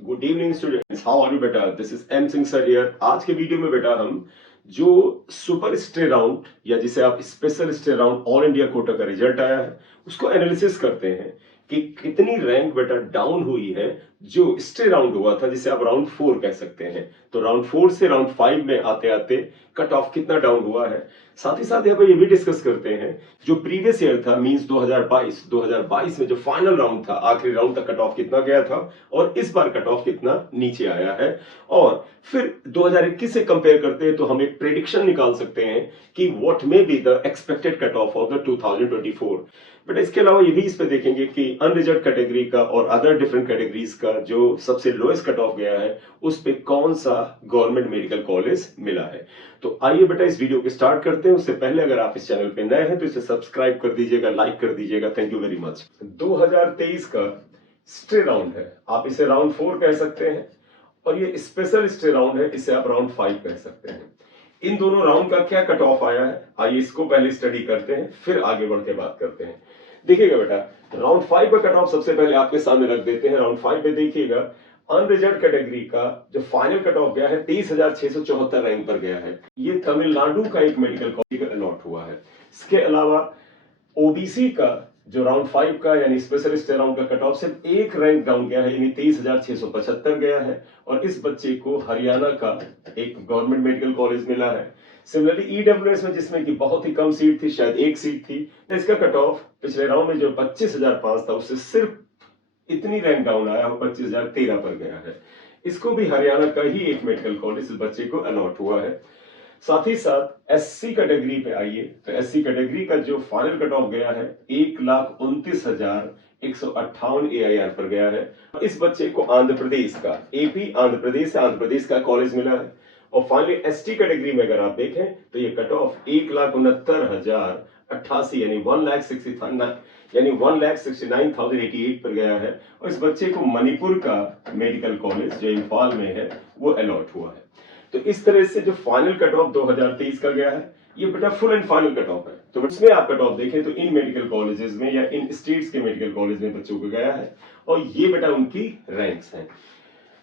Good evening students, how are you बेटा? This is M Singh sir here. आज के video में बेटा हम जो सुपर स्टे राउंड या जिसे आप special stay round all India quota का रिजल्ट आया है उसको एनालिसिस करते हैं कि कितनी रैंक बेटा डाउन हुई है जो स्टे राउंड हुआ था, जिसे आप राउंड 4 कह सकते हैं। तो राउंड 4 से राउंड 5 में आते आते कट ऑफ कितना डाउन हुआ है। साथ ही साथ यहाँ पर ये भी डिस्कस करते हैं जो प्रीवियस ईयर था, मींस 2022 में जो फाइनल राउंड था, आखिरी राउंड तक कट ऑफ कितना गया था और इस बार कट ऑफ कितना नीचे आया है। और फिर 2021 से कंपेयर करते हैं तो हम एक प्रेडिक्शन निकाल सकते हैं कि what may be the expected cut off of the 2024। But इसके अलावा ये भी इस पे देखेंगे कि अनरिजर्व कैटेगरी का और अदर डिफरेंट कैटेगरीज का जो सबसे लोएस्ट कट ऑफ गया है उस पे कौन सा गवर्नमेंट मेडिकल कॉलेज मिला है। तो आइए बेटा इस वीडियो को स्टार्ट करते हैं। उससे पहले अगर आप इस चैनल पे नए हैं तो इसे सब्सक्राइब कर दीजिएगा, लाइक कर दीजिएगा। Thank you very much. 2023 का स्टे राउंड है, आप इसे राउंड 4 कह सकते हैं, और ये स्पेशल स्टे राउंड है, इसे आप राउंड 5 कह सकते हैं। इन दोनों राउंड का क्या कट ऑफ आया है, आइए इसको पहले स्टडी करते हैं, फिर आगे बढ़ के बात करते हैं। देखिएगा बेटा, राउंड 5 का कट ऑफ सबसे पहले आपके सामने रख देते हैं। राउंड 5 में देखिएगा अनरिजर्व कैटेगरी का जो फाइनल कट ऑफ गया है 23,674 रैंक पर गया है। ये तमिलनाडु का एक मेडिकल कॉलेज का अलॉट हुआ है। इसके अलावा ओबीसी का जो राउंड 5 का यानी स्पेशल स्टे राउंड का कट ऑफ सिर्फ एक रैंक डाउन गया है, यानी 23,675 गया है, और इस बच्चे को हरियाणा का एक गवर्नमेंट मेडिकल कॉलेज मिला है। सिमिलरली ईडब्ल्यूएस में, जिसमें कि बहुत ही कम सीट थी, शायद एक सीट थी, इसका कट ऑफ पिछले राउंड में जो 25,005 था उससे सिर्फ इतनी रैंक डाउन आया, 25,013 पर गया है। इसको भी हरियाणा का ही एक मेडिकल कॉलेज इस बच्चे को अलॉट हुआ है। साथ ही साथ एससी कैटेगरी पे आइए तो एससी कैटेगरी का जो फाइनल कट ऑफ गया है 1,29,158 AIR पर गया है। इस बच्चे को आंध्र प्रदेश का, एपी आंध्र प्रदेश का कॉलेज मिला है। और फाइनली एसटी कैटेगरी में अगर आप देखें तो ये कट ऑफ 1,69,088 यानी 1,69,088 पर गया है, और इस बच्चे को मणिपुर का मेडिकल कॉलेज जो इम्फाल में है वो अलॉट हुआ है। तो इस तरह से जो फाइनल कट ऑफ 2023 का गया है ये बेटा full and final cut off है। तो इसमें आप कट ऑफ देखें तो इन मेडिकल कॉलेजेस में या इन स्टेट्स के मेडिकल कॉलेज में बच्चों को गया है, और ये बेटा उनकी रैंक्स हैं।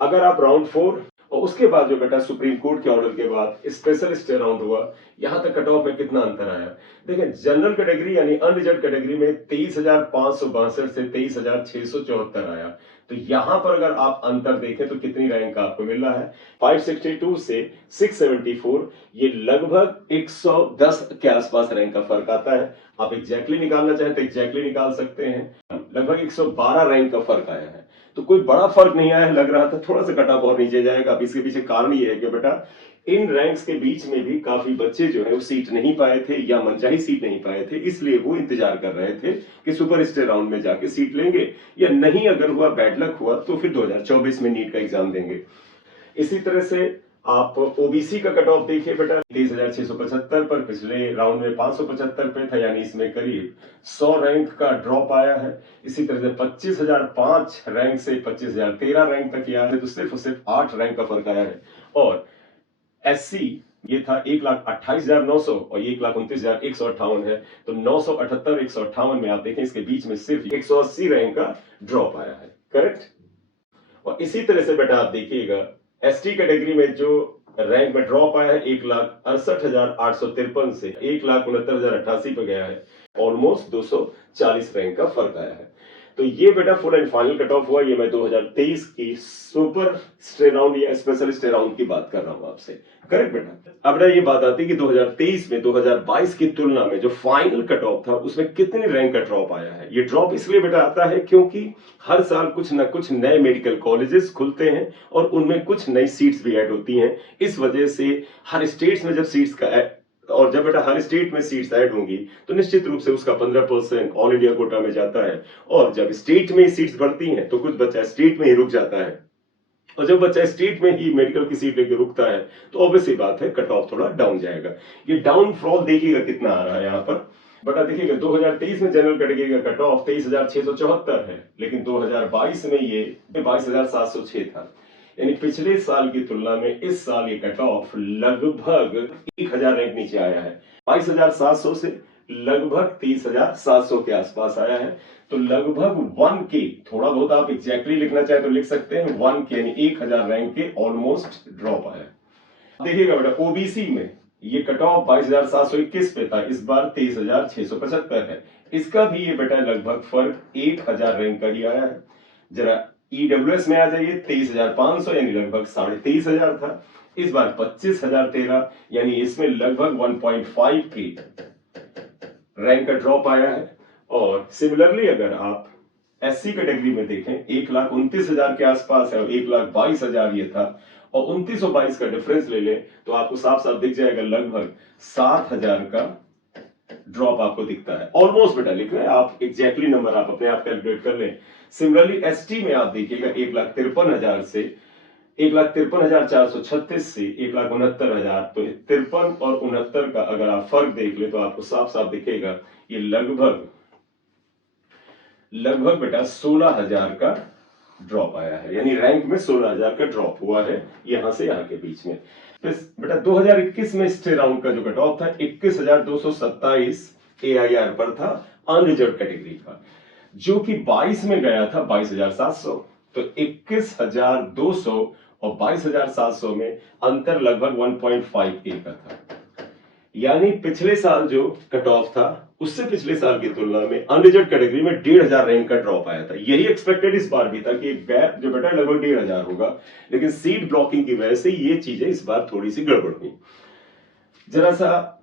अगर आप राउंड 4 और उसके बाद जो बेटा सुप्रीम कोर्ट के ऑर्डर के बाद स्पेशल स्टे राउंड हुआ, यहां तक कट ऑफ में कितना अंतर आया देखें। जनरल कैटेगरी यानी अनरिजर्व कैटेगरी में 23,562 से 23,674 आया। तो यहां पर अगर आप अंतर देखें तो कितनी रैंक आपको मिल रहा है, 562 से 674, ये लगभग 110 के आसपास रैंक का फर्क आता है। आप एग्जैक्टली निकालना चाहें तो एग्जैक्टली निकाल सकते हैं, लगभग 112 रैंक का फर्क आया है। तो कोई बड़ा फर्क नहीं आया, लग रहा था थोड़ा सा कट ऑफ और नीचे जाएगा। अब इसके पीछे कारण ये है कि बेटा इन रैंक्स के बीच में भी काफी बच्चे जो है वो सीट नहीं पाए थे या मनचाही सीट नहीं पाए थे, इसलिए वो इंतजार कर रहे थे कि सुपर स्टे राउंड में जाके सीट लेंगे, या नहीं अगर हुआ बैड लक हुआ तो फिर 2024 में नीट का एग्जाम देंगे। इसी तरह से आप ओबीसी का कट ऑफ देखिए बेटा, 23,675 पर पिछले राउंड में 575 पे था, यानी इसमें करीब 100 रैंक का ड्रॉप आया है। इसी तरह से 25,005 रैंक से 25,013 रैंक तक आया है, तो सिर्फ 8 रैंक का फर्क आया है। और एससी ये था 1,28,900 और 1,29,158 है, तो 978 158 में आप देखें इसके बीच में सिर्फ 180 रैंक का ड्रॉप आया है, करेक्ट। और इसी तरह से बेटा आप देखिएगा एसटी कैटेगरी में जो रैंक में ड्रॉप आया है 1,68,853 से 1,69,088 पे गया है, ऑलमोस्ट 240 रैंक का फर्क आया है। तो ये बेटा full and final cut off हुआ। ये मैं 2023 की सुपर स्टे राउंड या स्पेशल स्टे राउंड की बात कर रहा हूं आपसे, करेक्ट बेटा। अब बेटा ये बात आती है कि 2023 में 2022 की तुलना में जो फाइनल कट ऑफ था उसमें कितनी रैंक का ड्रॉप आया है। ये ड्रॉप इसलिए बेटा आता है क्योंकि हर साल कुछ ना कुछ नए मेडिकल कॉलेजेस खुलते हैं और उनमें कुछ नई सीट्स भी ऐड होती हैं। इस वजह से हर स्टेट्स में जब सीट्स का और जब बेटा हर स्टेट में सीट्स ऐड होंगी तो निश्चित रूप से उसका 15% ऑल इंडिया कोटा में जाता है, और जब स्टेट में सीट्स बढ़ती हैं तो कुछ बच्चा स्टेट में ही रुक जाता है, और जब बच्चा स्टेट में ही मेडिकल की सीट लेके रुकता है तो ऑब्वियसली बात है कट ऑफ थोड़ा डाउन जाएगा। ये डाउनफॉल देखिएगा कितना आ रहा है यहाँ पर बेटा। देखिएगा 2023 में जनरल कैटेगरी का कट ऑफ 23,674 है, लेकिन 2022 में ये 22,706 था, यानी पिछले साल की तुलना में इस साल ये कट ऑफ लगभग 1,000 रैंक नीचे आया है। 22,700 से लगभग 30,700 के आसपास आया है। तो लगभग 1K, थोड़ा बहुत आप एग्जैक्टली लिखना चाहे तो लिख सकते हैं, 1K यानी 1000 रैंक के ऑलमोस्ट ड्रॉप आया। देखिएगा बेटा, ओबीसी में ये कट ऑफ 22,721 पे था, इस बार 23,675 है। इसका भी ये बेटा लगभग फर्क 1000 रैंक का ही आया है। जरा ईडब्ल्यूएस में आ जाइए, 23,500 यानी लगभग 23,500 था, इस बार 25,013 यानी इसमें लगभग 1.5K रैंक का ड्रॉप आया है। और सिमिलरली अगर आप एससी कैटेगरी में देखें, 1,29,000 के आसपास है और 1,22,000 ये था, और 29 और 22 का डिफरेंस ले लें तो आपको साफ साफ दिख जाएगा, लगभग 7,000 का ड्रॉप आपको दिखता है। ऑलमोस्ट बेटा लिख रहे हैं आप, एग्जैक्टली नंबर आप अपने आप कैलकुलेट कर लें। सिमिलरली एसटी में आप देखिएगा 1,53,000 से 1,53,436 से 1,69,000, तो 53 और 69 का अगर आप फर्क देख ले तो आपको साफ साफ दिखेगा, ये लगभग बेटा 16,000 का ड्रॉप आया है, यानी रैंक में 16,000 का ड्रॉप हुआ है यहां से यहां के बीच में। बेटा 2021 में स्टे राउंड का जो कट ऑफ था 21,227 एआईआर पर था, अनरिजर्व कैटेगरी का, जो कि 22 में गया था 22,700। तो 21,200 और 22,700 में अंतर लगभग 1.5K का था, यानी पिछले साल जो कट ऑफ था उससे पिछले साल की तुलना में अनरिजर्व कैटेगरी में 1,500 रैंक का ड्रॉप आया था। यही एक्सपेक्टेड इस बार भी था कि गैप जो बेटा लगभग 1,500 होगा, लेकिन सीट ब्लॉकिंग की वजह से ये चीजें इस बार थोड़ी सी गड़बड़ हुई। जरा सा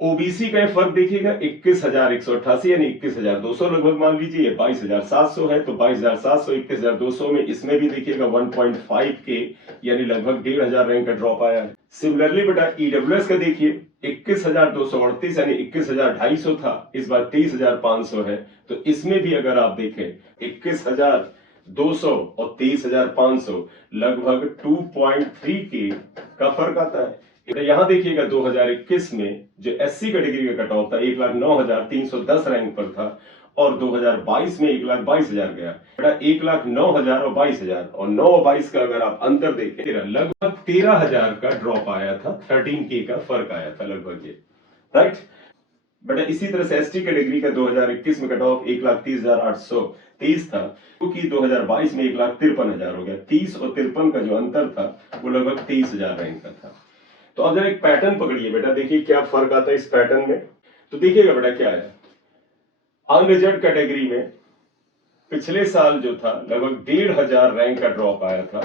ओबीसी का फर्क देखिएगा, 21,188 यानी 21,200 लगभग मान लीजिए, 22,700 है, तो 22,700 21,200 में इसमें भी देखिएगा 1.5K यानी लगभग 1,500 रैंक का ड्रॉप आया है। सिमिलरली बेटा ईडब्ल्यूएस का देखिए, 21,238 यानी 21,250 था, इस बार 23,500 है, तो इसमें भी अगर आप देखें 21,200 और 23,500 लगभग 2.3K का फर्क आता है। यहां देखिएगा 2021 में जो एससी कैटेगरी का कट ऑफ था 1,09,310 रैंक पर था, और 2022 में 1,22,000 गया। बेटा 1,09,000 और 22,000, और 9 और 22 का अगर आप अंतर देखें लगभग 13,000 का ड्रॉप आया था, 13K का फर्क आया था लगभग ये, राइट। बेटा इसी तरह से एसटी कैटेगरी का 2021 में कट ऑफ 1,30,823 था, क्योंकि 2022 में 1,53,000 हो गया। 30 और 53 का जो अंतर था वो लगभग 23,000 रैंक का था। तो अब जरा एक पैटर्न पकड़िए बेटा, देखिए क्या फर्क आता है इस पैटर्न में। तो देखिएगा बेटा क्या है, अनरिजर्व कैटेगरी में पिछले साल जो था लगभग 1,500 रैंक का ड्रॉप आया था,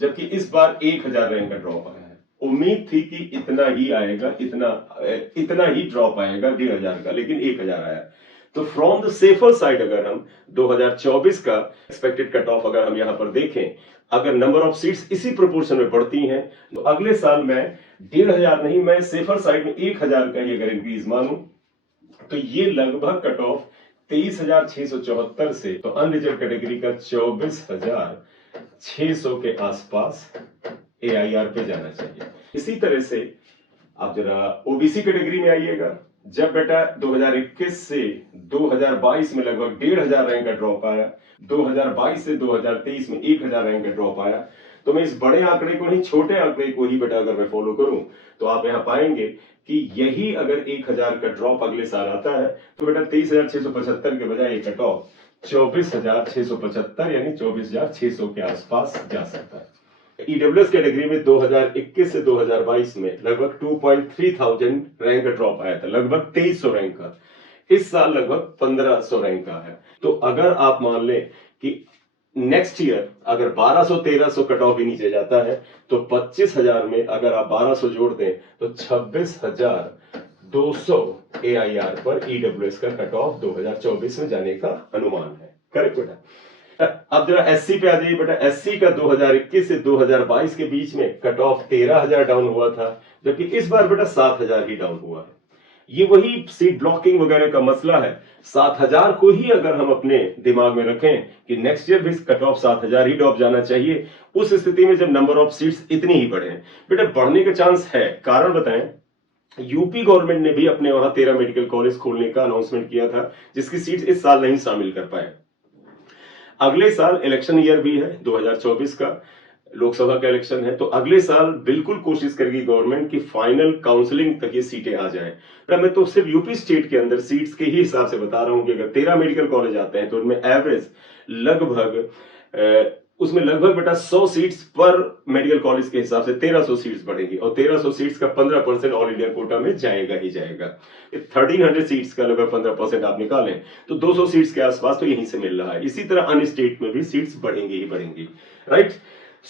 जबकि इस बार 1,000 रैंक का ड्रॉप आया है। उम्मीद थी कि इतना ही आएगा, इतना ही ड्रॉप आएगा 1,500 का, लेकिन 1,000 आया। तो फ्रॉम द सेफर साइड अगर हम 2024 का एक्सपेक्टेड कट ऑफ अगर हम यहां पर देखें, अगर नंबर ऑफ सीट्स इसी प्रोपोर्शन में बढ़ती हैं तो अगले साल मैं 1,500 नहीं, मैं सेफर साइड में 1,000 का ही अगर इंक्रीज मानूं तो ये लगभग कट ऑफ 23,674 से, तो अनरिजर्व कैटेगरी का 24,600 के आसपास एआईआर पे जाना चाहिए। इसी तरह से आप जरा ओबीसी कैटेगरी में आइएगा, जब बेटा 2021 से 2022 में लगभग 1,500 रैंक का ड्रॉप आया, 2022 से 2023 में 1,000 रैंक का ड्रॉप आया, तो मैं इस बड़े आंकड़े को नहीं, छोटे आंकड़े को ही बेटा अगर मैं फॉलो करूं तो आप यहां पाएंगे कि यही अगर 1,000 का ड्रॉप अगले साल आता है तो बेटा 23,675 के बजाय कट ऑफ 24,675 यानी 24,600 के आसपास जा सकता है। ईडब्ल्यूएस कैटेगरी में 2021 से 2022 में लगभग 2.3,000 रैंक का ड्रॉप आया था, लगभग 2,300 रैंक का। इस साल लगभग 1,500 रैंक का है। तो अगर आप मान लें कि नेक्स्ट ईयर अगर 1,200-1,300 कट ऑफ भी नीचे जाता है तो 25,000 में अगर आप 1,200 जोड़ दें तो 26,200 एआईआर पर ईडब्ल्यूएस का कट ऑफ 2024 में जाने का अनुमान है। करेक्ट बेटा। अब जरा एससी पे आ जाइए बेटा, एससी का 2021 से 2022 के बीच में कट ऑफ 13,000 डाउन हुआ था, जबकि इस बार बेटा 7,000 ही डाउन हुआ है। ये वही सीट ब्लॉकिंग वगैरह का मसला है। 7,000 को ही अगर हम अपने दिमाग में रखें कि नेक्स्ट ईयर भी कट ऑफ 7,000 ही ड्रॉप जाना चाहिए, उस स्थिति में जब नंबर ऑफ सीट्स इतनी ही बढ़े, बेटा बढ़ने का चांस है। कारण बताएं, यूपी गवर्नमेंट ने भी अपने वहां 13 मेडिकल कॉलेज खोलने का अनाउंसमेंट किया था, जिसकी सीट इस साल नहीं शामिल कर पाए। अगले साल इलेक्शन ईयर भी है 2024 का, लोकसभा का इलेक्शन है, तो अगले साल बिल्कुल कोशिश करेगी गवर्नमेंट कि फाइनल काउंसलिंग तक ये सीटें आ जाएं। पर मैं तो सिर्फ यूपी स्टेट के अंदर सीट्स के ही हिसाब से बता रहा हूं कि अगर 13 मेडिकल कॉलेज आते हैं तो उनमें एवरेज लगभग उसमें लगभग बेटा 100 सीट्स पर मेडिकल कॉलेज के हिसाब से 1300 सीट्स बढ़ेगी, और 1300 सीट्स का 15% ऑल इंडिया कोटा में जाएगा ही जाएगा। 1300 सीट्स का लगभग 15% आप निकालें तो 200 सीट्स के आसपास तो यहीं से मिल रहा है। इसी तरह अन्य स्टेट में भी सीट्स बढ़ेंगी ही बढ़ेंगी, राइट।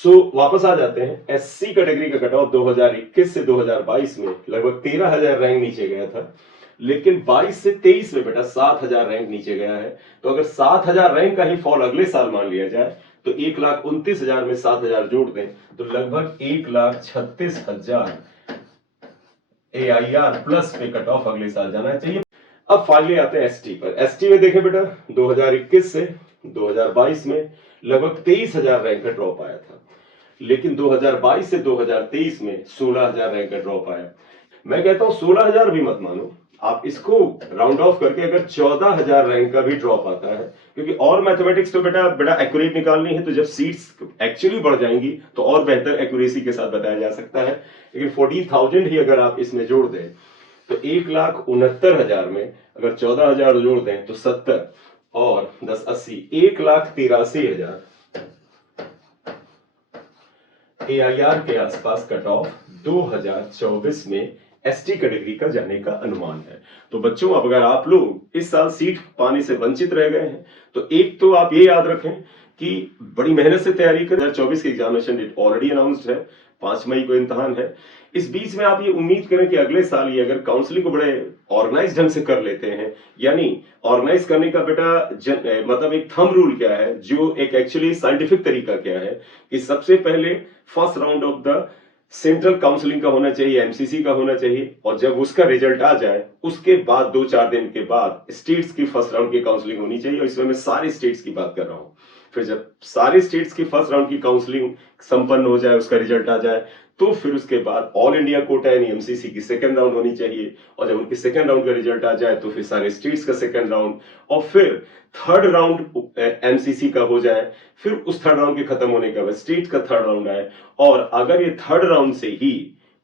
सो वापस आ जाते हैं। एससी कैटेगरी का कट ऑफ 2021 से 2022 में लगभग 13,000 रैंक नीचे गया था, लेकिन 22 से 23 में बेटा 7,000 रैंक नीचे गया है। तो अगर 7,000 रैंक का ही फॉल अगले साल मान लिया जाए तो 1,29,000 में 7,000 जोड़ दें तो लगभग 1,36,000 AIR प्लस पे कट ऑफ अगले साल जाना चाहिए। अब फाइनली आते हैं एसटी पर। एसटी में देखें बेटा 2021 से 2022 में लगभग 23,000 रैंक का ड्रॉप आया था, लेकिन 2022 से 2023 में 16,000 रैंक का ड्रॉप आया। मैं कहता हूं 16,000 भी मत मानो, आप इसको राउंड ऑफ करके अगर 14,000 रैंक का भी ड्रॉप आता है, क्योंकि और मैथमेटिक्स तो बेटा बड़ा एक्यूरेट निकालनी है, तो जब सीट्स एक्चुअली बढ़ जाएंगी तो और बेहतर एक्यूरेसी के साथ बताया जा सकता है। लेकिन 40,000 ही अगर आप इसमें जोड़ दें तो 1,69,000 में अगर 14,000 जोड़ दें तो 70 और 10 80 1,83,000 AIR के आसपास कट ऑफ 2024 में एसटी कैटेगरी का जाने का अनुमान है। तो बच्चों, अब अगर आप लोग इस साल सीट पाने से वंचित रह गए हैं तो एक तो आप ये याद रखें कि बड़ी मेहनत से तैयारी करें। 2024 की एग्जामिनेशन डेट ऑलरेडी अनाउंस्ड है, 5 मई को इम्तिहान है। इस बीच में आप ये उम्मीद करें कि अगले साल ये अगर काउंसलिंग को बड़े ऑर्गेनाइज ढंग से कर लेते हैं, यानी ऑर्गेनाइज करने का बेटा मतलब एक थंब रूल क्या है, जो एक एक्चुअली साइंटिफिक तरीका क्या है कि सबसे पहले first round of the central counselling का होना चाहिए, एमसीसी का होना चाहिए, और जब उसका रिजल्ट आ जाए उसके बाद 2-4 दिन के बाद स्टेट्स की फर्स्ट राउंड की काउंसलिंग होनी चाहिए। और इसमें मैं सारे स्टेट्स की बात कर रहा हूं। फिर जब सारे स्टेट्स की फर्स्ट राउंड की काउंसलिंग संपन्न हो जाए, उसका रिजल्ट आ जाए, तो फिर उसके बाद ऑल इंडिया कोटा यानी एमसीसी की सेकंड राउंड होनी चाहिए। और जब उनकी सेकंड राउंड का रिजल्ट आ जाए तो फिर सारे स्टेट्स का सेकंड राउंड, और फिर थर्ड राउंड एमसीसी का हो जाए, फिर उस थर्ड राउंड के खत्म होने के बाद स्टेट का थर्ड राउंड आए। और अगर ये थर्ड राउंड से ही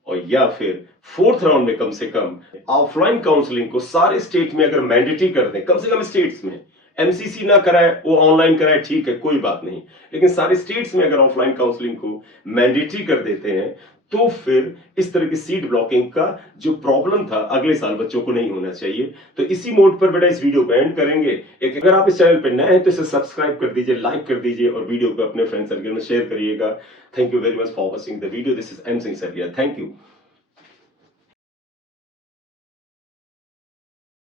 और या फिर फोर्थ राउंड में कम से कम ऑफलाइन काउंसलिंग को सारे स्टेट में अगर मैंडेटरी कर दें, कम से कम स्टेट्स में एमसीसी ना कराए, वो ऑनलाइन कराए, ठीक है, कोई बात नहीं, लेकिन सारे स्टेट्स में अगर ऑफलाइन काउंसलिंग को मैंडेटरी कर देते हैं तो फिर इस तरह की सीट ब्लॉकिंग का जो प्रॉब्लम था अगले साल बच्चों को नहीं होना चाहिए। तो इसी नोट पर बेटा इस वीडियो को एंड करेंगे। अगर आप इस चैनल पर नए हैं तो इसे सब्सक्राइब कर दीजिए, लाइक कर दीजिए और वीडियो को अपने फ्रेंड सर्कल में शेयर करिएगा। Thank you very much for watching the video. This is M Singh सरिया। Thank you.